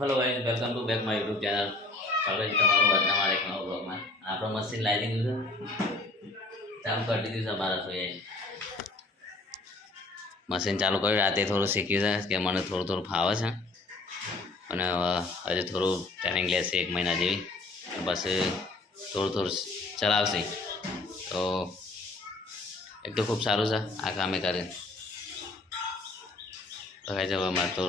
Hello guys welcome to back my YouTube channel स्वागत है તમારું આજના મારા એક નવા બ્લોગમાં આપણો મશીન લાવી દીધું છે ચાલુ કરી દીધું છે અમારા જોઈએ મશીન ચાલુ કરી રાતે થોડું શીખ્યું છે કે મને થોડું ફાવે છે અને હજુ થોડું ટ્રેનિંગ લેશે 1 મહિના જેવી બસ થોડું ચલાવશે તો એક તો ખૂબ સારું છે આ કામે કરે તો ગાઈસ હવે મારે તો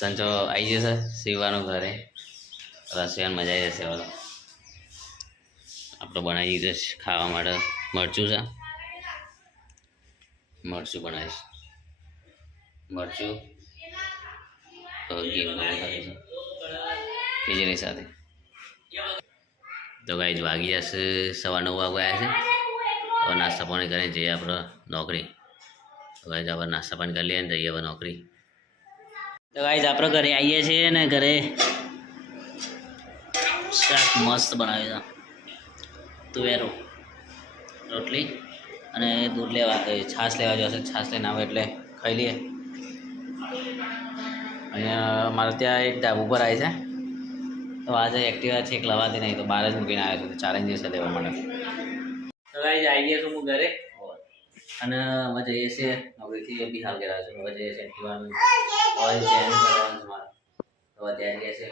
संचो आई जैसे सीवा घरे रसोईन मजा आई जैसे वाला आप बनाई दीजिए खावा मरचू से मरचू बनाई मरचू खीचड़ी साथ तो गाइस वागी जैसे 9:15 वागे आया है और नाश्ता पानी करें जाइए आप नौकरी तो गाइस अब नाश्ता पानी कर लिया जाइए अब नौकरी तो गाइस आप घरे आइए छे ने घरे शाक मस्त बनाव्યું છે તુવેરો રોટલી અને દૂધ લેવા છાશ લેવા જશે છાશ લઈને આવે એટલે ખાઈ લઈએ અને અમારે ત્યાં એક ધાબુ પર આવી છે તો આજે એક્ટિવા છે એક લવાતી નહીં તો બહાર જ મૂકીને આવ્યો છું ચેલેન્જીસ લેવા માટે તો ગાઈસ આવી ગયા છું હું ઘરે અને અમે જઈએ છીએ નોકરીથી બિહાર ગયા છું હવે જઈએ છીએ એક્ટિવાનું ऑयल चेंज करवाना हमारा तो तैयारी ऐसे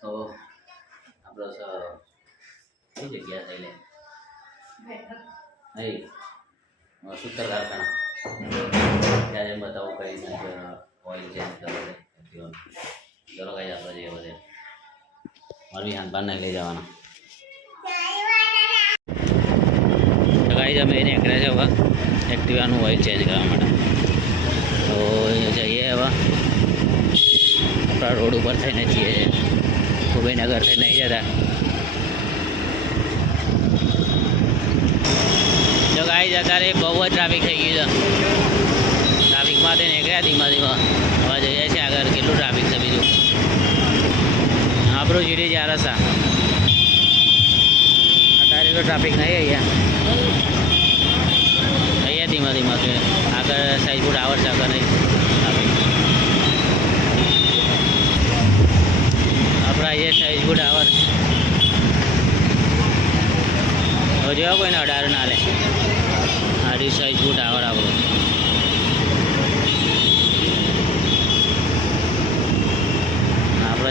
तो आप लोग શું જગ્યા થઈ લે નહીં સૂત્ર કારખાના ત્યારે બતાવું કઈ રીતે ઓઇલ ચેન્જ કરવું ચલો કઈ આપણે જઈએ બધે મારી હાથ બહાર નહીં લઈ જવાના તો કઈ અમે એને એકરે છે હવે એક્ટિવાનું ઓઇલ ચેન્જ કરવા માટે तो जाइए अब अपना रोड ऊपर थे नहीं चाहिए कुबेरनगर से नहीं जाता जो गाइस अत्यारे बहुत ट्राफिक थी गई ट्राफिक में निकल्या धीमा धीमा हवा जाइए छे आगे केटलुं ट्राफिक है बीजू आपणो जीडी जा रहा अत्यारे तो ट्राफिक नहीं अहियाँ धीमा धीमा के आगे साइजपुर टावर से आगे नहीं अपना ये साइजपुर टावर जो कोई ने 18 ना ले आड़ी साइजपुर टावर आप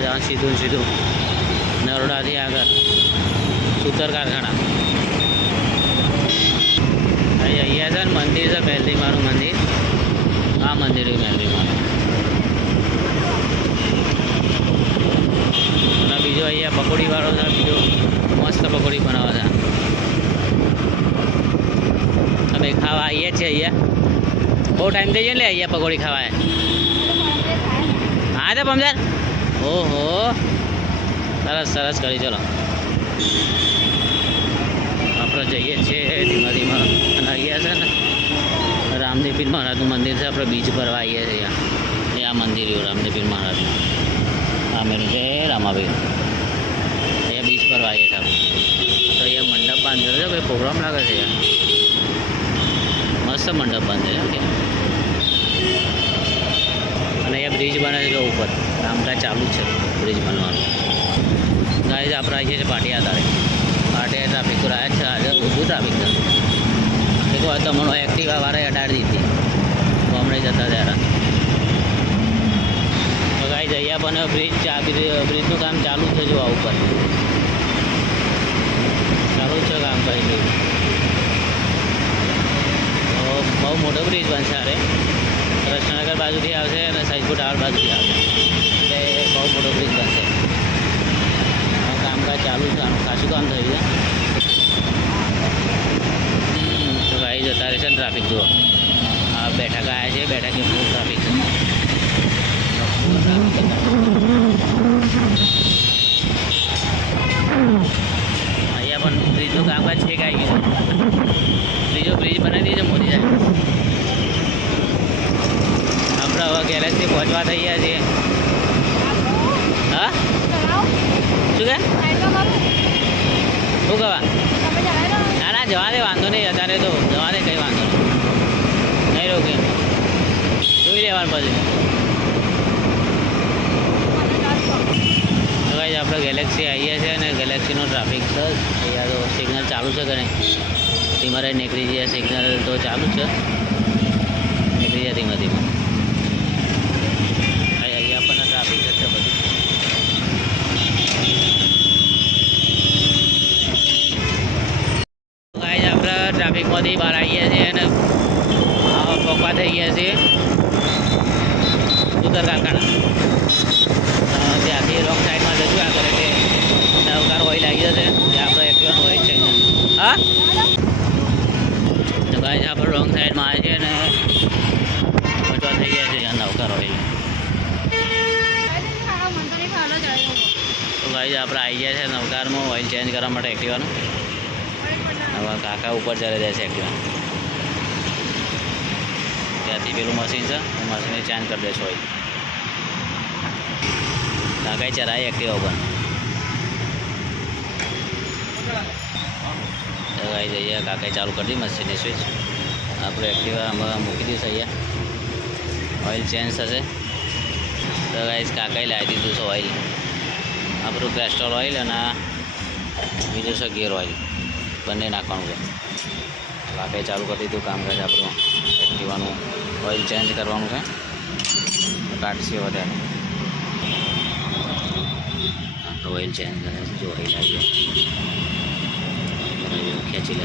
जाओ सीधू सीधू नरोडा थी आगे सूतर कारखाना अहिया है मंदिर है मेलरी मारू मंदिर आ मंदिर मेलरी मारू बीजो अहिया पकोड़ी वालों था बीजो मस्त पकोड़ी बनावा था अबे खावा आइए छे अहिया बहुत टाइम थी ले अहिया पकोड़ी खावा है हाँ तो पमजर ओहो सरस सरस करी चलो आप जाइए छे धीमा धीमा अहिया है ने रामदेव पीर महाराज मंदिर से अपने बीच पर आइए थे यहाँ मंदिर है रामदेव पीर महाराज हाँ मेरे जय रामाबीर यहाँ बीच पर आइए था तो यह मंडप बांधे थे भाई प्रोग्राम लगे थे यार मस्त मंडप बांधे थे क्या यहाँ ब्रिज बने जो ऊपर काम का चालू है ब्रिज बनवा गाइस आप आइए पाटिया तारे पाटिया ट्राफिक तो आया है आज ऊँधू ट्राफिक था देखो तमनो एक्टिवा वाले अटाड़ी दी थी तो हमने जता त्यारा तो गाइस अहिया बने ब्रिजનું काम चालू है जो ऊपर चालू है काम करी गई तो बहुत मोटो ब्रिज बनશે अरे कृष्णनगर बाजू थी आवशे અને સાઈજપુર ટાવર बाजू थी आवशे એટલે बहुत मोटो ब्रिज बनશે कामकाज चालू है खासू काम थी है तो भाई जता रहे ट्राफिक जुओ आ बैठक आया है बैठक के फूल ट्राफिक अहिया पण ब्रिजનું કામકાજ છેક આવી ગયું બીજો બ્રિજ બનાવી દીધો મોદી સાહેબ આપણે હવે ગેલેક્સી પહોંચવા થઈ ગયા છીએ હા શું કે શું કહેવા ના ના જવા દે વાંધો નહીં અત્યારે તો જવા દે કંઈ વાંધો નહીં રોકે જોઈ લેવાનું પછી ગેલેક્સી આવીએ છે અને ગેલેક્સીનો ટ્રાફિક છે અહીંયા તો સિગ્નલ ચાલુ છે કે નહીં ધીમે રહી નીકળી જઈએ સિગ્નલ તો ચાલુ જ છે નીકળી જાય ધીમે ધીમે અહીંયા પણ ટ્રાફિક જ છે બધું ગાઈઝ આપણે ટ્રાફિકમાંથી બહાર આવીએ છીએ અને પકવા થઈ ગયા છીએ સુતર કારખાના ત્યાંથી રોંગ સાઈડમાં જશું આ કરે કે નવકાર ઓઇલ આવી જશે ત્યાં આપણે એકલાનું ઓઇલ છે હા તો ગાઈઝ આપણે રોંગ સાઈડમાં આવે છે અને પચવા થઈ ગયા છે નવકાર ઓઇલ તો ગાઈઝ આપણે આવી ગયા છે નવકારમાં ઓઇલ ચેન્જ કરવા માટે એક્ટિવાનું હવે કાકા ઉપર ચડી જાય છે એક્ટિવા ત્યાંથી પેલું મશીન છે મશીન ચેન્જ કરી દેશો ઓઇલ કાકાએ ચરાય એક્ટિવા ઉપર ચલાવી જઈએ કાકાએ ચાલુ કરી દી મશીનની સ્વિચ આપણે એક્ટિવા આમાં મૂકી દઈશું અહીંયા ઓઇલ ચેન્જ થશે તો ગાઈઝ કાકાએ લાવી દીધું છે ઓઇલ આપણું કેસ્ટ્રોલ ઓઇલ અને બીજું છે ગિયર ઓઇલ બંને નાખવાનું છે કાકાએ ચાલુ કરી દીધું કામકાજ આપણું એક્ટિવાનું ઓઇલ ચેન્જ કરવાનું છે કાઢશે વધારે ઓઇલ ચેન્જ કરે છે જો ઓઇલ આવી જાય ખેંચી લે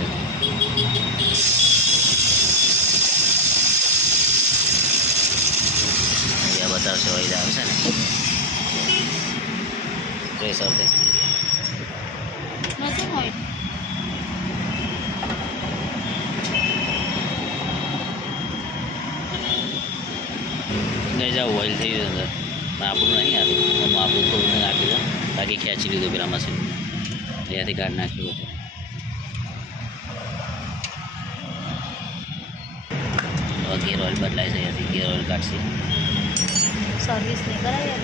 અહીંયા બતાવશે ઓઇલ આવશે ને પ્રેશરથી નહીં જાવ ઓઇલ થઈ ગયું અંદર આપણું નહીં આવ્યું એમાં આપણું થોડું નાખી દો બાકી ખેંચી લીધું પેલા મશીન અહીંયાથી કાઢી નાખ્યું હતું ગિયર ઓઇલ બદલાય છે અહીંયાથી ગિયર ઓઇલ કાઢશે સર્વિસ નહીં કરાવી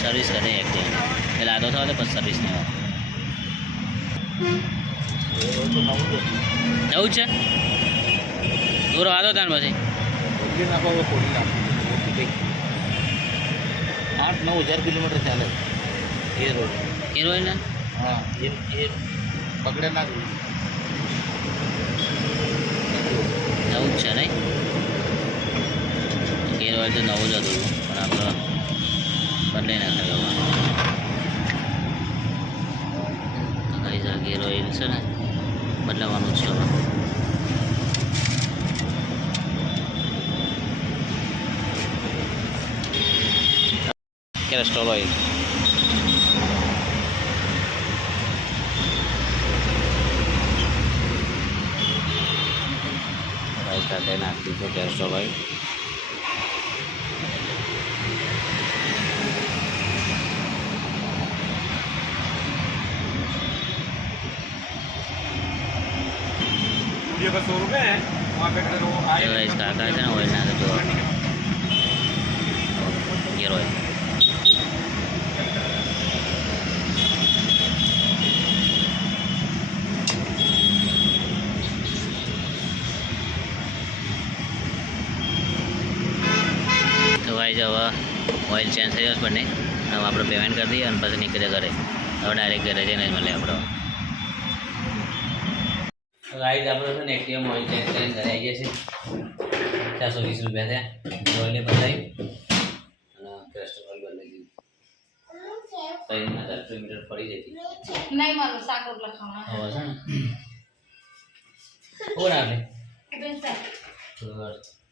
સર્વિસ કરે એક્ટિવ એટલે આદો થવા દે પછી સર્વિસ નહીં આવે જવું છે દૂર આદો તાન પછી 8-9 હજાર કિલોમીટર ચાલે એ રોડ હિરોઈન હા એ પકડે ના નવું જ છે નહીં ગેર ઓઇલ તો નવું જ હતું પણ આપણે બદલાઈ નાખેલું ગેર ઓઇલ છે ને બદલાવાનું છે હવે કેસ્ટ્રોલ ઓઇલ સાથે નાખી દીધું કેસ્ટ્રોલ ઓઇલ કાકા છે ને ઓઇલ નાખે જો ગેર ઓઇલ હવે ઓઇલ ચેન્જ થઈ જશે બંને હવે આપણે પેમેન્ટ કરી દઈએ અને પછી નીકળે ઘરે હવે ડાયરેક્ટ ઘરે જઈને જ મળે આપણે ગાઈઝ આપણે છે ને એક્ટિવામાં ઓઇલ ચેન્જ કરીને ઘરે આવી ગયા છે 420 રૂપિયા થયા ઓઇલે બદલાવી અને કેસ્ટ્રોલ ઓઇલ બદલાઈ દીધું 3000 કિલોમીટર ફરી જતી નહીં મારું શાક રોટલા ખાવા હવે છે ને કોણ આવે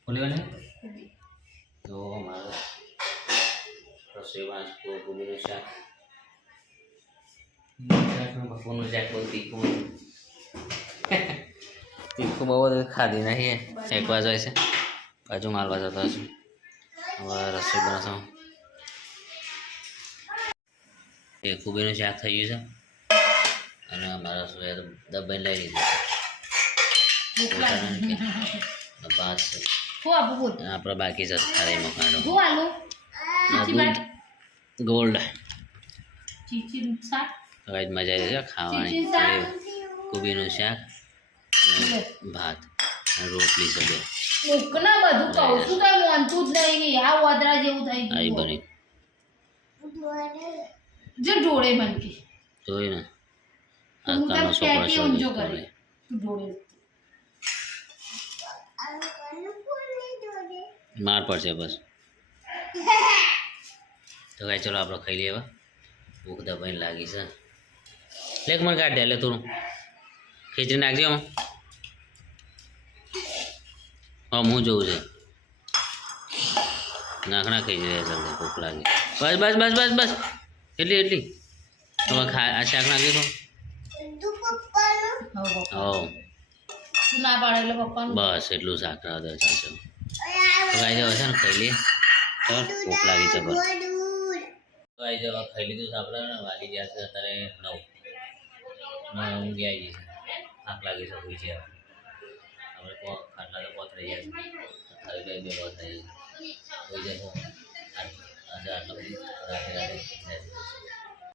ખોલી તો અમારે રસોઈમાં ગોબીનું શાક બપોરનું શાક બહુ તીખું તીખું બહુ બધું ખાધી નહીં શેકવા જાય છે બાજુ મારવા જતા છું હવે રસોઈ બનાવશું એ કુબીનું શાક થઈ ગયું છે અને અમારા રસોઈ તો દબાઈને લઈ લીધું ભાત છે આપણે બાકી છે ખાલી મકાનો ગોલ્ડ હવે મજા આવી છે ખાવાની કોબીનું શાક ભાત રોટલી છે બે બધું કહું છું કઈ મોનતું જ નહીં આ વાદરા જેવું થઈ આવી બની जो जोड़े बन के જોઈ ને तो मुझे આજકાલનો છોકરો पैटी છે उन जो જ करे કરે. तू जोड़े માર પડશે બસ. તો કાંઈ ચલો આપણે ખાઈ લઈએ હવે. ભૂખ દબાઈને લાગી છે. લેક મને કાઢ દે એટલે થોડું ખીચડી નાખજો આમાં. હા હું જોઉં છે નાખણા ખાઈ જાય જલ્દી ભૂખ લાગી. બસ બસ બસ બસ બસ એટલી એટલી હવે આ શાક નાખજો તો. હો तू ना पाड़े ले पप्पा બસ એટલું શાક ના દે ચાલશે. તો ગાઈ જવા છે ને ખાઈ લઈએ. ચાલ ભૂખ લાગી છે બસ. ગાઈ જવા ખાઈ લીધું છે આપણે ને વાગી ગયા છે અત્યારે 9 ઊંઘી આવી ગઈ છે. થાક લાગી છે હોઈ છે આપણે ખાટલા તો પોત રહી જાય ખાલી બે બે બસ થઈ હોઈ જાય. આજે આટલા બધી રાતે રાતે